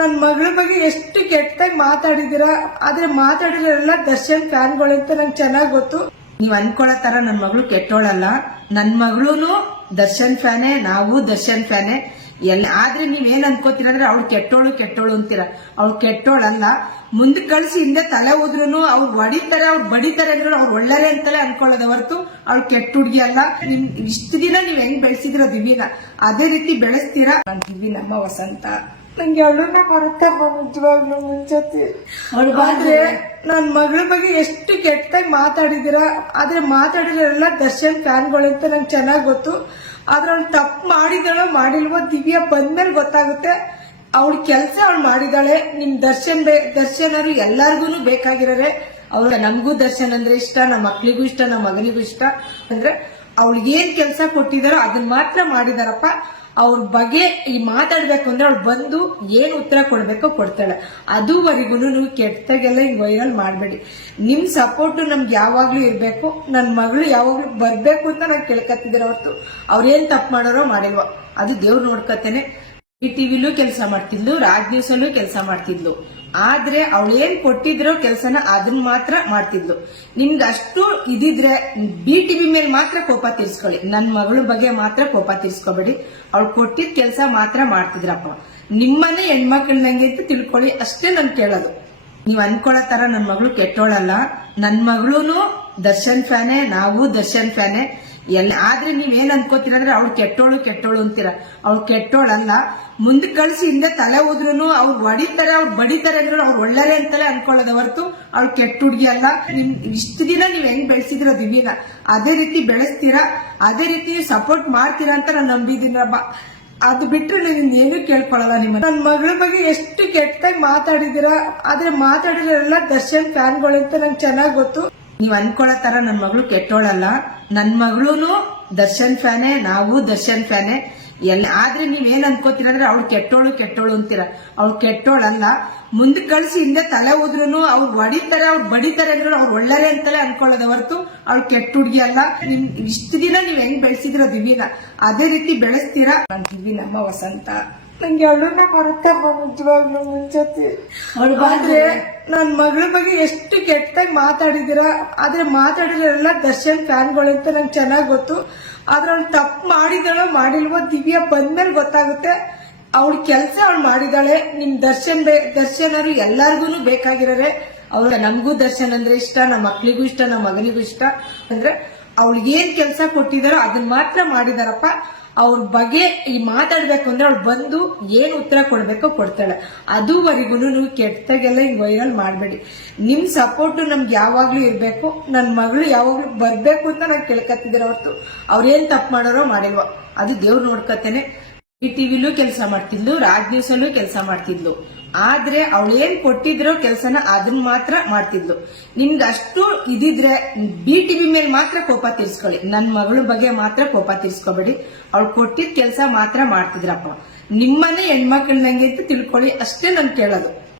ನನ್ನ ಮಗಳ ಬಗ್ಗೆ ಎಷ್ಟು ಕೆಟ್ಟದಾಗಿ ಮಾತಾಡಿದೀರಾ, ಆದ್ರೆ ಮಾತಾಡಿರೋರೆಲ್ಲ ದರ್ಶನ್ ಫ್ಯಾನ್ಗಳು ಅಂತ ನಂಗೆ ಚೆನ್ನಾಗಿ ಗೊತ್ತು. ನೀವ್ ಅನ್ಕೊಳ್ಳೋ ತರ ನನ್ ಮಗಳು ಕೆಟ್ಟೋಳಲ್ಲ. ನನ್ ಮಗಳೂನು ದರ್ಶನ್ ಫ್ಯಾನೇ, ನಾವು ದರ್ಶನ್ ಫ್ಯಾನೇ. ಎಲ್ಲ, ಆದ್ರೆ ನೀವ್ ಏನ್ ಅನ್ಕೋತೀರ ಅಂದ್ರೆ ಅವ್ಳು ಕೆಟ್ಟೋಳು ಕೆಟ್ಟೋಳು ಅಂತೀರ. ಅವ್ಳು ಕೆಟ್ಟೋಳಲ್ಲ. ಮುಂದೆ ಕಳ್ಸಿ ಹಿಂದೆ ತಲೆ ಹೋದ್ರು ಅವ್ರು ಹೊಡಿತಾರೆ ಅವ್ರು ಬಡಿತಾರೆ ಅಂದ್ರೆ ಅವ್ರು ಒಳ್ಳೆ ಅಂತಲೇ ಅನ್ಕೊಳ್ಳೋದ ಹೊರತು ಅವ್ಳು ಕೆಟ್ಟ ಹುಡುಗಿ ಅಲ್ಲ. ನಿಮ್, ಇಷ್ಟು ದಿನ ನೀವ್ ಹೆಂಗ್ ಬೆಳೆಸಿದಿರೋ ದಿವಿನ ಅದೇ ರೀತಿ ಬೆಳೆಸ್ತೀರಾ? ನಾನ್ ದಿವ್ಯ ನಮ್ಮ ವಸಂತ. ನಂಗೆ ಅಳುನ ಬರುತ್ತೆ ನಿಜವಾಗ್ಲು ಮುಂಚತಿ ಆದ್ರೆ ನನ್ನ ಮಗಳ ಬಗ್ಗೆ ಎಷ್ಟು ಕೆಟ್ಟದಾಗಿ ಮಾತಾಡಿದಿರಾ ಆದ್ರೆ ಮಾತಾಡಿರೋರೆಲ್ಲ ದರ್ಶನ್ ಫ್ಯಾನ್ಗಳು ಅಂತ ನಂಗೆ ಚೆನ್ನಾಗಿ ಗೊತ್ತು. ಆದ್ರೆ ಅವ್ಳು ತಪ್ಪು ಮಾಡಿದಾಳೋ ಮಾಡಿಲ್ವೋ ದಿವ್ಯ ಬಂದ್ಮೇಲೆ ಗೊತ್ತಾಗುತ್ತೆ. ಅವಳ ಕೆಲಸ ಅವಳು ಮಾಡಿದಾಳೆ ನಿಮ್ ದರ್ಶನ್ ಬೇ ದರ್ಶನ್ ಅವರು ಎಲ್ಲಾರ್ಗು ಬೇಕಾಗಿರೋರೆ. ಅವ್ರ ನಮಗೂ ದರ್ಶನ್ ಅಂದ್ರೆ ಇಷ್ಟ ನಮ್ಮ ಮಕ್ಳಿಗೂ ಇಷ್ಟ ನಮ್ಮ ಮಗನಿಗೂ ಇಷ್ಟ. ಅಂದ್ರೆ ಅವಳಿಗೆ ಏನ್ ಕೆಲಸ ಕೊಟ್ಟಿದಾರೋ ಅದನ್ನ ಮಾತ್ರ ಮಾಡಿದಾರಪ್ಪ. ಅವ್ರ ಬಗ್ಗೆ ಈ ಮಾತಾಡ್ಬೇಕು ಅಂದ್ರೆ ಅವ್ಳು ಬಂದು ಏನು ಉತ್ತರ ಕೊಡ್ಬೇಕೋ ಕೊಡ್ತಾಳೆ. ಅದುವರೆಗೂ ನೀವು ಕೆಟ್ಟದಾಗೆಲ್ಲ ಹಿಂಗ್ ವೈರಲ್ ಮಾಡಬೇಡಿ. ನಿಮ್ ಸಪೋರ್ಟ್ ನಮ್ಗೆ ಯಾವಾಗ್ಲೂ ಇರ್ಬೇಕು. ನನ್ ಮಗಳು ಯಾವಾಗ್ಲೂ ಬರ್ಬೇಕು ಅಂತ ನಾನು ಕೇಳ್ಕತ್ತಿದ್ದೀರ ಹೊರತು. ಅವ್ರೇನ್ ತಪ್ಪು ಮಾಡೋರೋ ಮಾಡಿಲ್ವ. ಅದು ದೇವ್ರು ನೋಡ್ಕತ್ತೇನೆ ಈ ಟಿವಿಲೂ ಕೆಲಸ ಮಾಡ್ತಿದ್ಲು, ರಾಜ್ ನ್ಯೂಸ್ ಅಲ್ಲೂ ಕೆಲಸ ಮಾಡ್ತಿದ್ಲು. ಆದ್ರೆ ಅವಳು ಏನ್ ಕೊಟ್ಟಿದ್ರೋ ಕೆಲಸನ ಅದನ್ನ ಮಾತ್ರ ಮಾಡ್ತಿದ್ಲು. ನಿಮ್ಗೆ ಅಷ್ಟು ಇದಿದ್ರೆ ಬಿ ಟಿವಿ ಮೇಲೆ ಮಾತ್ರ ಕೋಪ ತೀರ್ಸ್ಕೊಳ್ಳಿ. ನನ್ನ ಮಗಳ ಬಗ್ಗೆ ಮಾತ್ರ ಕೋಪ ತೀರ್ಸ್ಕೊಬೇಡಿ. ಅವಳು ಕೊಟ್ಟಿದ್ ಕೆಲಸ ಮಾತ್ರ ಮಾಡ್ತಿದ್ರಪ್ಪ. ನಿಮ್ಮನೆ ಹೆಣ್ಮಕ್ಳಂಗೆ ಅಂತ ತಿಳ್ಕೊಳ್ಳಿ. ಅಷ್ಟೇ ನನ್ ಕೇಳೋದು. ನೀವ್ ಅನ್ಕೊಳ್ಳೋ ತರ ನನ್ ಮಗಳು ಕೆಟ್ಟೋಳಲ್ಲ. ನನ್ ಮಗಳೂನು ದರ್ಶನ್ ಫ್ಯಾನೇ, ನಾವು ದರ್ಶನ್ ಫ್ಯಾನೇ. ಎಲ್ಲ ಆದ್ರೆ ನೀವ್ ಏನ್ ಅನ್ಕೋತೀರ ಅಂದ್ರೆ ಅವ್ಳು ಕೆಟ್ಟೋಳು ಕೆಟ್ಟೋಳು ಅಂತೀರ. ಅವ್ಳು ಕೆಟ್ಟೋಳಲ್ಲ. ಮುಂದೆ ಕಳ್ಸಿ ಹಿಂದೆ ತಲೆ ಹೋದ್ರು ಅವ್ರು ಹೊಡಿತಾರೆ, ಅವ್ರು ಬಡಿತಾರೆ ಅಂದ್ರೆ ಅವ್ರು ಒಳ್ಳೆ ಅಂತಲೇ ಅನ್ಕೊಳ್ಳೋದ ಹೊರತು ಅವ್ಳು ಕೆಟ್ಟ ಹುಡುಗಿ ಅಲ್ಲ. ನಿಮ್ ಇಷ್ಟು ದಿನ ನೀವ್ ಹೆಂಗ್ ಬೆಳೆಸಿದಿರ ದಿವ್ಯನ ಅದೇ ರೀತಿ ಬೆಳೆಸ್ತೀರಾ, ಅದೇ ರೀತಿ ಸಪೋರ್ಟ್ ಮಾಡ್ತೀರಾ ಅಂತ ನಾನು ನಂಬಿದ್ದೀನಪ್ಪ ಅದು ಬಿಟ್ಟರೆ ನಾನು ಏನು ಕೇಳ್ಕೊಳಲ್ಲ ನಿಮ್ಮ ನನ್ನ ಮಗಳ ಬಗ್ಗೆ ಎಷ್ಟು ಕೆಟ್ಟದಾಗಿ ಮಾತಾಡಿದೀರಾ ಆದ್ರೆ ಮಾತಾಡಿರೋರೆಲ್ಲ ದರ್ಶನ್ ಫ್ಯಾನ್ಗಳು ಅಂತ ನಂಗೆ ಚೆನ್ನಾಗಿ ಗೊತ್ತು. ನೀವ್ ಅನ್ಕೊಳ್ಳೋ ತರ ನನ್ ಮಗಳು ಕೆಟ್ಟೋಳಲ್ಲ. ನನ್ ಮಗಳೂ ದರ್ಶನ್ ಫ್ಯಾನೇ, ನಾವು ದರ್ಶನ್ ಫ್ಯಾನೇ. ಎಲ್ಲ, ಆದ್ರೆ ನೀವ್ ಏನ್ ಅನ್ಕೋತೀರ ಅಂದ್ರೆ ಅವ್ಳು ಕೆಟ್ಟೋಳು ಕೆಟ್ಟೋಳು ಅಂತೀರ. ಅವ್ಳು ಕೆಟ್ಟೋಳಲ್ಲ. ಮುಂದೆ ಕಳ್ಸಿ ಹಿಂದೆ ತಲೆ ಹೋದ್ರು ಅವ್ರು ಹೊಡಿತಾರೆ ಅವ್ರು ಬಡಿತಾರೆ ಅಂದ್ರೆ ಅವ್ರು ಒಳ್ಳೆರೆ ಅಂತಲೇ ಅನ್ಕೊಳ್ಳೋದ ಹೊರತು ಅವ್ಳು ಕೆಟ್ಟ ಹುಡುಗಿ ಅಲ್ಲ. ನಿಮ್, ಇಷ್ಟು ದಿನ ನೀವ್ ಹೆಂಗ್ ಬೆಳೆಸಿದಿರೋ ದಿವಿನ ಅದೇ ರೀತಿ ಬೆಳೆಸ್ತೀರಾ? ನನ್ ದಿವ್ಯ ನಮ್ಮ ವಸಂತ. ನಂಗೆ ಅಳುನ ಬರುತ್ತೆ ನಿಜವಾಗ್ಲೂ ಮುಂಚತಿ ಆದ್ರೆ ನನ್ನ ಮಗಳ ಬಗ್ಗೆ ಎಷ್ಟು ಕೆಟ್ಟದಾಗಿ ಮಾತಾಡಿದಿರ ಆದ್ರೆ ಮಾತಾಡಿರೋರೆಲ್ಲ ದರ್ಶನ್ ಫ್ಯಾನ್ಗಳು ಅಂತ ನಂಗೆ ಚೆನ್ನಾಗಿ ಗೊತ್ತು. ಆದ್ರೆ ಅವ್ಳು ತಪ್ಪು ಮಾಡಿದಾಳೋ ಮಾಡಿಲ್ವೋ ದಿವ್ಯ ಬಂದ್ಮೇಲೆ ಗೊತ್ತಾಗುತ್ತೆ. ಅವಳ ಕೆಲಸ ಅವಳು ಮಾಡಿದಾಳೆ. ನಿಮ್ ದರ್ಶನ್ ಬೇ ದರ್ಶನ್ ಅವರು ಎಲ್ಲಾರ್ಗು ಬೇಕಾಗಿರೋರೆ. ಅವ್ರ ನಮಗೂ ದರ್ಶನ್ ಅಂದ್ರೆ ಇಷ್ಟ ನಮ್ಮ ಮಕ್ಳಿಗೂ ಇಷ್ಟ ನಮ್ಮ ಮಗನಿಗೂ ಇಷ್ಟ. ಅಂದ್ರೆ ಅವ್ಳಿಗೇನ್ ಕೆಲಸ ಕೊಟ್ಟಿದಾರೋ ಅದನ್ನ ಮಾತ್ರ ಮಾಡಿದಾರಪ್ಪ. ಅವ್ರ ಬಗ್ಗೆ ಈ ಮಾತಾಡ್ಬೇಕು ಅಂದ್ರೆ ಅವ್ಳು ಬಂದು ಏನ್ ಉತ್ತರ ಕೊಡ್ಬೇಕೋ ಕೊಡ್ತಾಳೆ. ಅದುವರೆಗೂ ನೀವು ಕೆಟ್ಟದಾಗೆಲ್ಲ ಹಿಂಗ್ ವೈರಲ್ ಮಾಡಬೇಡಿ. ನಿಮ್ ಸಪೋರ್ಟ್ ನಮ್ಗೆ ಯಾವಾಗ್ಲೂ ಇರ್ಬೇಕು. ನನ್ ಮಗಳು ಯಾವಾಗ್ಲೂ ಬರ್ಬೇಕು ಅಂತ ನಾನು ಕೇಳ್ಕತ್ತಿದ್ದೀರ ಹೊರತು. ಅವ್ರೇನ್ ತಪ್ಪು ಮಾಡೋರೋ ಮಾಡಿಲ್ವ. ಅದು ದೇವ್ರು ನೋಡ್ಕತ್ತೇನೆ ಈ ಟಿವಿಲೂ ಕೆಲಸ ಮಾಡ್ತಿದ್ಲು, ರಾಜ್ ನ್ಯೂಸ್ ಅಲ್ಲೂ ಕೆಲಸ ಮಾಡ್ತಿದ್ಲು. ಆದ್ರೆ ಅವಳು ಏನ್ ಕೊಟ್ಟಿದ್ರೋ ಕೆಲಸನ ಅದನ್ನ ಮಾತ್ರ ಮಾಡ್ತಿದ್ಲು. ನಿಮ್ಗೆ ಅಷ್ಟು ಇದಿದ್ರೆ ಬಿ ಟಿವಿ ಮೇಲೆ ಮಾತ್ರ ಕೋಪ ತೀರ್ಸ್ಕೊಳ್ಳಿ. ನನ್ನ ಮಗಳ ಬಗ್ಗೆ ಮಾತ್ರ ಕೋಪ ತೀರ್ಸ್ಕೊಬೇಡಿ. ಅವಳು ಕೊಟ್ಟಿದ್ ಕೆಲಸ ಮಾತ್ರ ಮಾಡ್ತಿದ್ರಪ್ಪ. ನಿಮ್ಮನೆ ಹೆಣ್ಮಕ್ಳನ್ನಂಗೆ ಅಂತ ತಿಳ್ಕೊಳ್ಳಿ. ಅಷ್ಟೇ ನನ್ ಕೇಳೋದು.